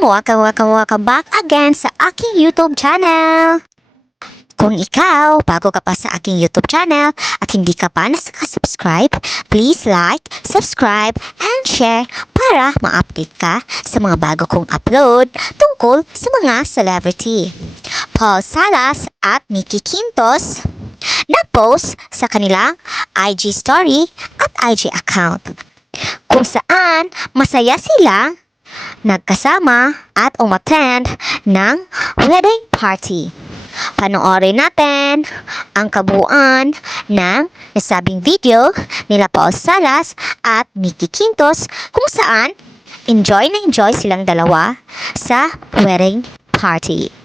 Welcome back again sa aking YouTube channel. Kung ikaw, bago ka pa sa aking YouTube channel at hindi ka pa nakasubscribe, please like, subscribe, and share para ma-update ka sa mga bago kong upload tungkol sa mga celebrity. Paul Salas at Nikki Quintos nag-post sa kanilang IG story at IG account kung saan masaya silang nagkasama at umattend ng wedding party. Panoorin natin ang kabuuan ng nasabing video nila Paul Salas at Nikki Quintos kung saan enjoy na enjoy silang dalawa sa wedding party.